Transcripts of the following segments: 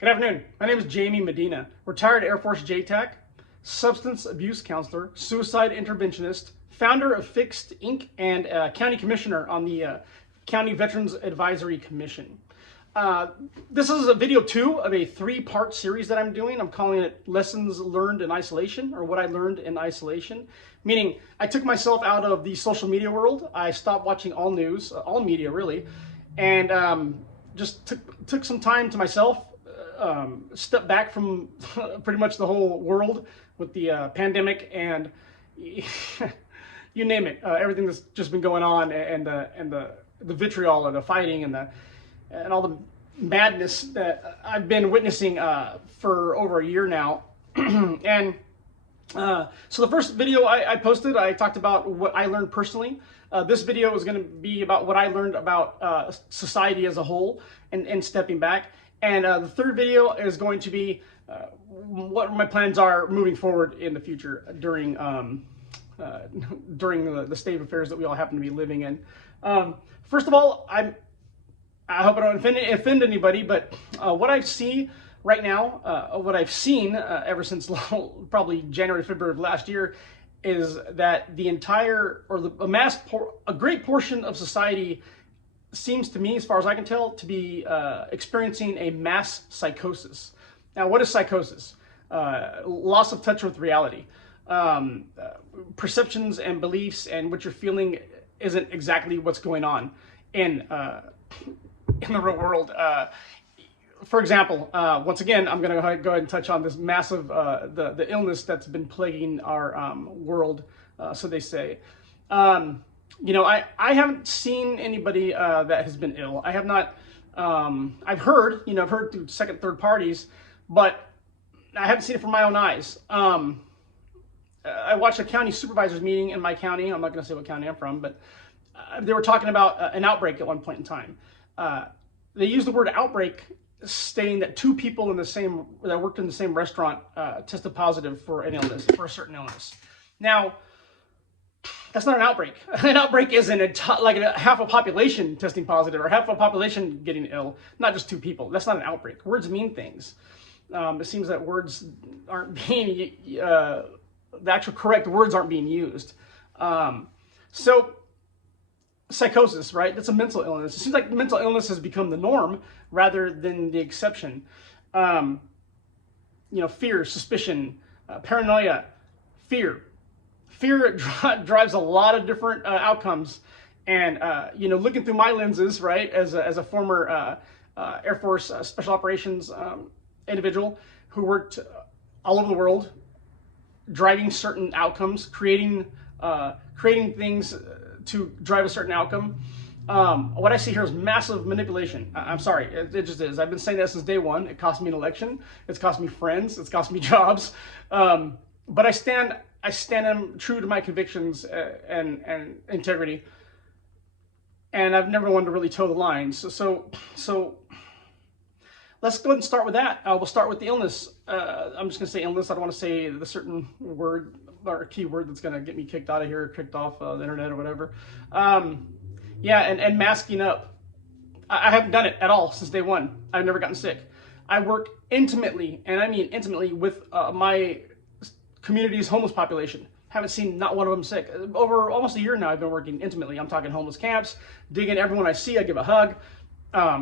Good afternoon. My name is Jamie Medina, retired Air Force JTAC, substance abuse counselor, suicide interventionist, founder of Fixed Inc., and county commissioner on the County Veterans Advisory Commission. This is a video 2 of a 3-part series that I'm doing. I'm calling it Lessons Learned in Isolation, or What I Learned in Isolation, meaning I took myself out of the social media world. I stopped watching all news, all media really, and just took some time to myself. Step back from pretty much the whole world with the pandemic and you name it, everything that's just been going on, and the vitriol and the fighting and all the madness that I've been witnessing for over a year now. And so the first video I posted, I talked about what I learned personally. This video is going to be about what I learned about society as a whole and stepping back. And the third video is going to be what my plans are moving forward in the future during the state of affairs that we all happen to be living in. First of all, I hope I don't offend anybody, but what I see right now, what I've seen ever since probably January, February of last year, is that the entire, or a great portion of society seems to me, as far as I can tell, to be experiencing a mass psychosis. Now, what is psychosis? Loss of touch with reality. Perceptions and beliefs and what you're feeling isn't exactly what's going on in the real world. For example, once again, I'm going to go ahead and touch on this massive, the illness that's been plaguing our world, so they say. You know, I haven't seen anybody that has been ill. I have not, I've heard through second, third parties, but I haven't seen it from my own eyes. I watched a county supervisors meeting in my county. I'm not going to say what county I'm from, but they were talking about an outbreak at one point in time. They used the word outbreak, stating that 2 people that worked in the same restaurant tested positive for an illness, for a certain illness. Now, that's not an outbreak. An outbreak isn't half a population testing positive or half a population getting ill, not just 2 people. That's not an outbreak. Words mean things. It seems that words aren't being, the actual correct words aren't being used. So psychosis, right? That's a mental illness. It seems like mental illness has become the norm rather than the exception. You know, fear, suspicion, paranoia, fear. Fear drives a lot of different outcomes, and you know, looking through my lenses, right, as a former Air Force Special Operations individual who worked all over the world, driving certain outcomes, creating things to drive a certain outcome. What I see here is massive manipulation. I'm sorry, it just is. I've been saying that since day one. It cost me an election. It's cost me friends. It's cost me jobs. But I stand true to my convictions and integrity, and I've never wanted to really toe the line. So let's go ahead and start with that. We'll start with the illness. I'm just going to say illness. I don't want to say the certain word or keyword that's going to get me kicked out of here, or kicked off the internet or whatever. Yeah, and masking up. I haven't done it at all since day one. I've never gotten sick. I work intimately, and I mean intimately, with my community's homeless population. Haven't seen not one of them sick. Over almost a year now, I've been working intimately. I'm talking homeless camps, digging everyone I see, I give a hug.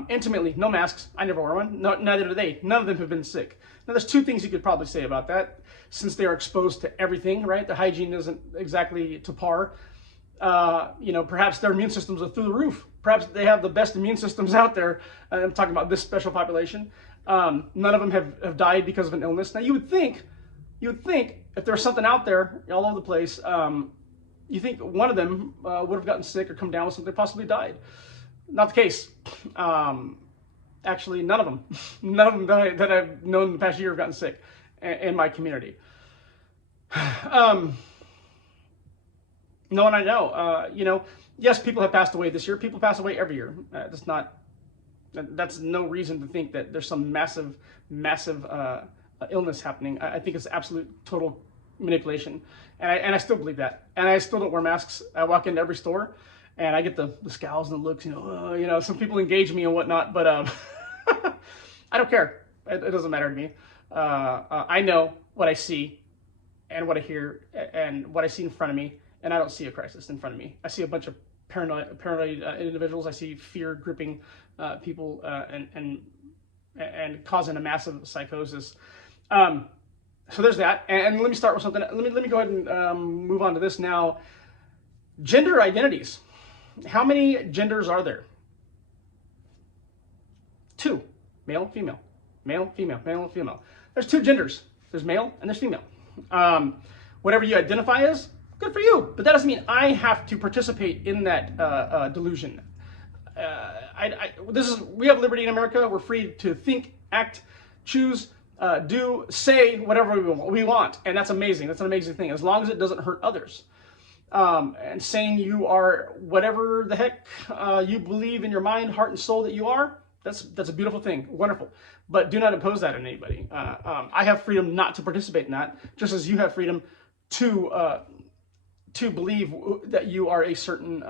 Intimately, no masks. I never wear one. No, neither do they. None of them have been sick. Now, there's 2 things you could probably say about that. Since they are exposed to everything, right? The hygiene isn't exactly to par. You know, perhaps their immune systems are through the roof. Perhaps they have the best immune systems out there. I'm talking about this special population. None of them have died because of an illness. Now, you would think if there's something out there all over the place, you think one of them would have gotten sick or come down with something, possibly died. Not the case. Actually, none of them. None of them that I've known in the past year have gotten sick in my community. No one I know. You know, yes, people have passed away this year. People pass away every year. That's no reason to think that there's some massive illness happening. I think it's absolute total manipulation, and I still believe that. And I still don't wear masks. I walk into every store, and I get the scowls and the looks. You know, some people engage me and whatnot, but I don't care. It doesn't matter to me. I know what I see and what I hear and what I see in front of me, and I don't see a crisis in front of me. I see a bunch of paranoid individuals. I see fear gripping people and causing a massive psychosis. So there's that. And let me start with something. Let me go ahead and move on to this now. Gender identities. How many genders are there? 2. Male, female. Male, female. Male, female. There's 2 genders. There's male and there's female. Whatever you identify as, good for you. But that doesn't mean I have to participate in that delusion. We have liberty in America. We're free to think, act, choose, do, say whatever we want. And that's amazing. That's an amazing thing, as long as it doesn't hurt others. And saying you are whatever the heck you believe in your mind, heart, and soul that you are, that's a beautiful thing, wonderful. But do not impose that on anybody. I have freedom not to participate in that, just as you have freedom to believe that you are a certain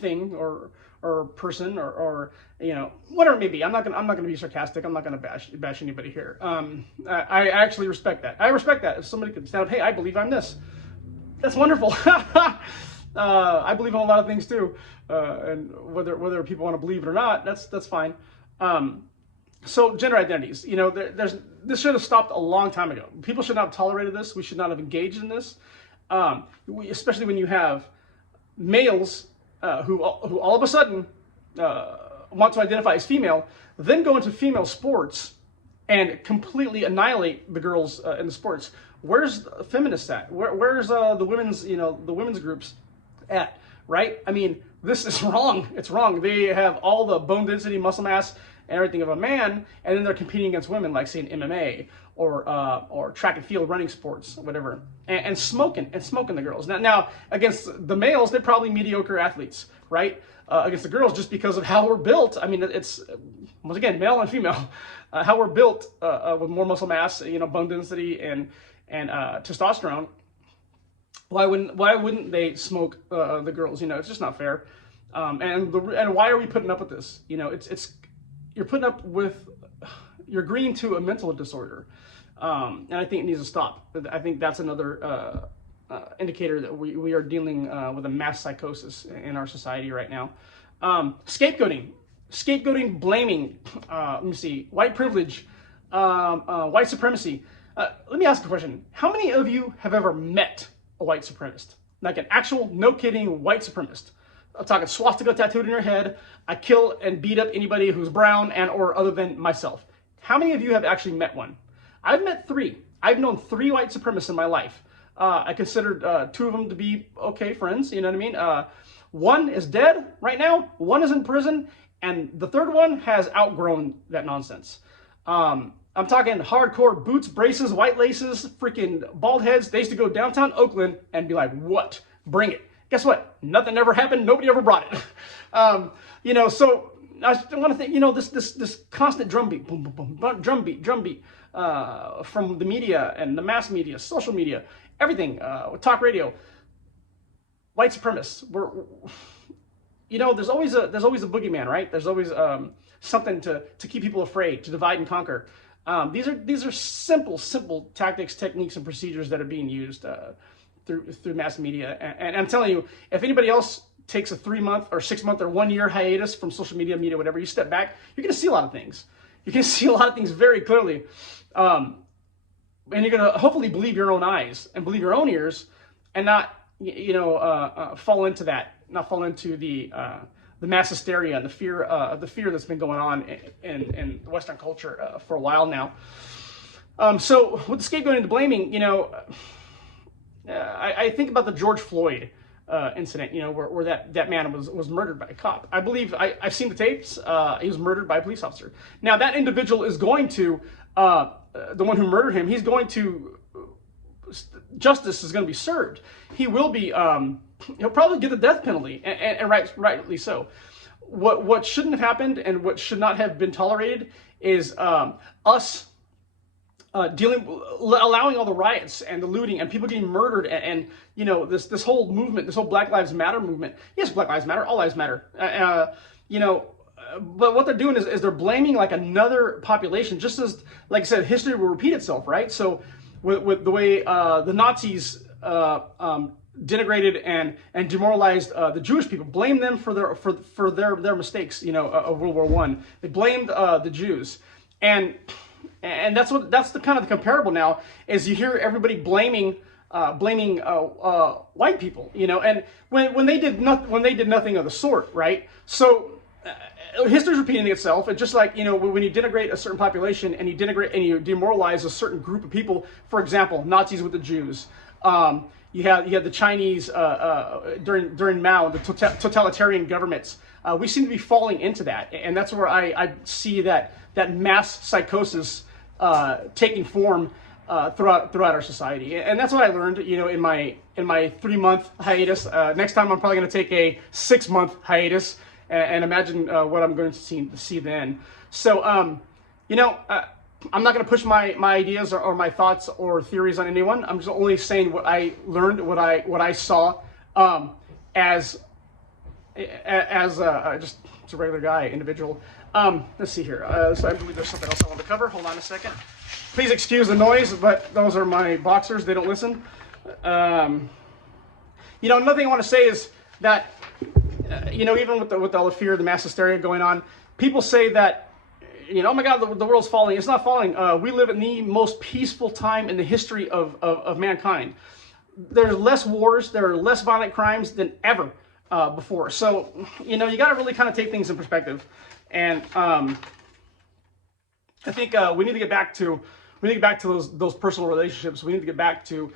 thing or person or whatever it may be. I'm not gonna be sarcastic. I'm not gonna bash anybody here. I actually respect that. I respect that. If somebody could stand up, hey, I believe I'm this. That's wonderful. I believe in a lot of things too, and whether people want to believe it or not, that's fine. So gender identities, this should have stopped a long time ago. People should not have tolerated this. We should not have engaged in this, especially when you have males who all of a sudden want to identify as female, then go into female sports and completely annihilate the girls in the sports. Where's the feminists at? Where's the women's, the women's groups at, right? I mean, this is wrong. It's wrong. They have all the bone density, muscle mass, and everything of a man, and then they're competing against women, like say in MMA or track and field, running sports, whatever, and smoking the girls. Now against the males, they're probably mediocre athletes, right? Against the girls, just because of how we're built. I mean, it's once again male and female, how we're built with more muscle mass, bone density and testosterone. Why wouldn't they smoke the girls? It's just not fair. And why are we putting up with this? You're putting up with, you're agreeing to a mental disorder, and I think it needs to stop. I think that's another indicator that we are dealing with a mass psychosis in our society right now. Scapegoating, blaming. Let me see. White privilege, white supremacy. Let me ask a question. How many of you have ever met a white supremacist? Like an actual, no kidding, white supremacist? I'm talking swastika tattooed in your head. I kill and beat up anybody who's brown and or other than myself. How many of you have actually met one? I've met 3. I've known 3 white supremacists in my life. I considered 2 of them to be okay friends, you know what I mean? One is dead right now, one is in prison, and the 3rd one has outgrown that nonsense. I'm talking hardcore boots, braces, white laces, freaking bald heads. They used to go downtown Oakland and be like, what? Bring it. Guess what? Nothing ever happened. Nobody ever brought it. So I want to think, this constant drumbeat, boom, boom, boom, drumbeat, from the media and the mass media, social media, everything, talk radio, white supremacists. There's always a boogeyman, right? There's always something to keep people afraid, to divide and conquer. These are simple tactics, techniques, and procedures that are being used through mass media. And I'm telling you, if anybody else takes a 3-month or 6-month or 1-year hiatus from social media, whatever, you step back, you're going to see a lot of things. You're going to see a lot of things very clearly. And you're going to hopefully believe your own eyes and believe your own ears and not, fall into that, not fall into the mass hysteria and the fear that's been going on in Western culture for a while now. So with the scapegoating and the blaming, I think about the George Floyd incident, where that man was murdered by a cop. I believe I've seen the tapes. He was murdered by a police officer. Now that individual is going to, the one who murdered him, he's going to, justice is going to be served. He will be, he'll probably get the death penalty, and rightly so. What shouldn't have happened and what should not have been tolerated is us allowing all the riots and the looting and people getting murdered and this whole movement, this whole Black Lives Matter movement. Yes, Black Lives Matter, all lives matter. but what they're doing is they're blaming like another population, just as, like I said, history will repeat itself, right? So with the way the Nazis denigrated and demoralized the Jewish people, blamed them for their mistakes, of World War One. They blamed the Jews, and that's the kind of the comparable now is you hear everybody blaming white people, and when they did nothing of the sort, right? So history's repeating itself. It's just like, when you denigrate a certain population and you denigrate and you demoralize a certain group of people. For example, Nazis with the Jews. You had the Chinese during Mao, the totalitarian governments. We seem to be falling into that, and that's where I see that mass psychosis taking form throughout our society. And that's what I learned, in my 3-month hiatus. Next time I'm probably going to take a 6-month hiatus, and imagine what I'm going to see then. So, I'm not going to push my ideas or my thoughts or theories on anyone. I'm just only saying what I learned, what I saw, as just a regular guy, individual. Let's see here. So I believe there's something else I want to cover. Hold on a second. Please excuse the noise, but those are my boxers. They don't listen. Another thing I want to say is that, even with all the fear, the mass hysteria going on, people say that, oh my God, the world's falling. It's not falling. We live in the most peaceful time in the history of mankind. There's less wars. There are less violent crimes than ever before. So, you got to really kind of take things in perspective. And I think we need to get back to those personal relationships. We need to get back to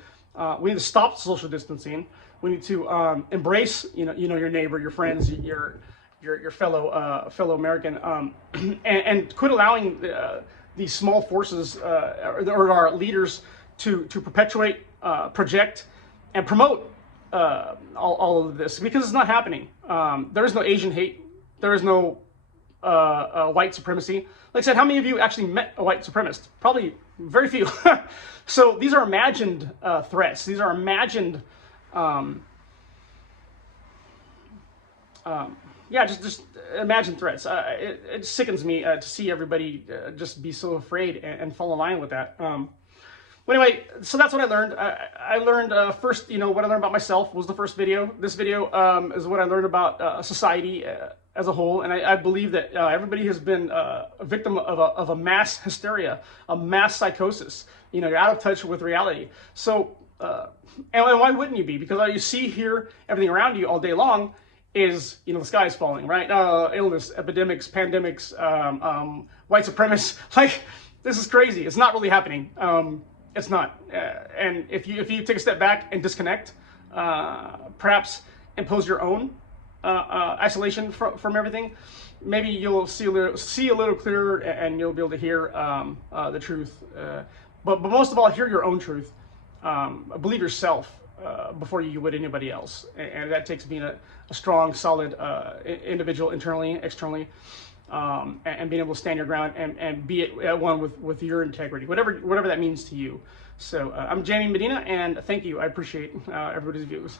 we need to stop social distancing. We need to embrace your neighbor, your friends, your fellow American, and quit allowing these small forces or our leaders to perpetuate, project, and promote all of this, because it's not happening. There is no Asian hate. There is no white supremacy. Like I said, how many of you actually met a white supremacist? Probably very few. So these are imagined threats. These are imagined, just imagined threats. It sickens me to see everybody just be so afraid and fall in line with that. But anyway, so that's what I learned. I learned first, what I learned about myself was the first video. This video is what I learned about society as a whole, and I believe that everybody has been a victim of a mass hysteria, a mass psychosis. You're out of touch with reality. So, and why wouldn't you be? Because all you see, hear, everything around you all day long is, the sky is falling, right? Illness, epidemics, pandemics, white supremacists. Like, this is crazy. It's not really happening. It's not. And if you take a step back and disconnect, perhaps impose your own isolation from everything, maybe you'll see a little clearer, and you'll be able to hear the truth. But most of all, hear your own truth. Believe yourself before you would anybody else, and that takes being a strong, solid individual, internally, externally, and being able to stand your ground and be at one with your integrity, whatever that means to you. So I'm Jamie Medina, and thank you. I appreciate everybody's views.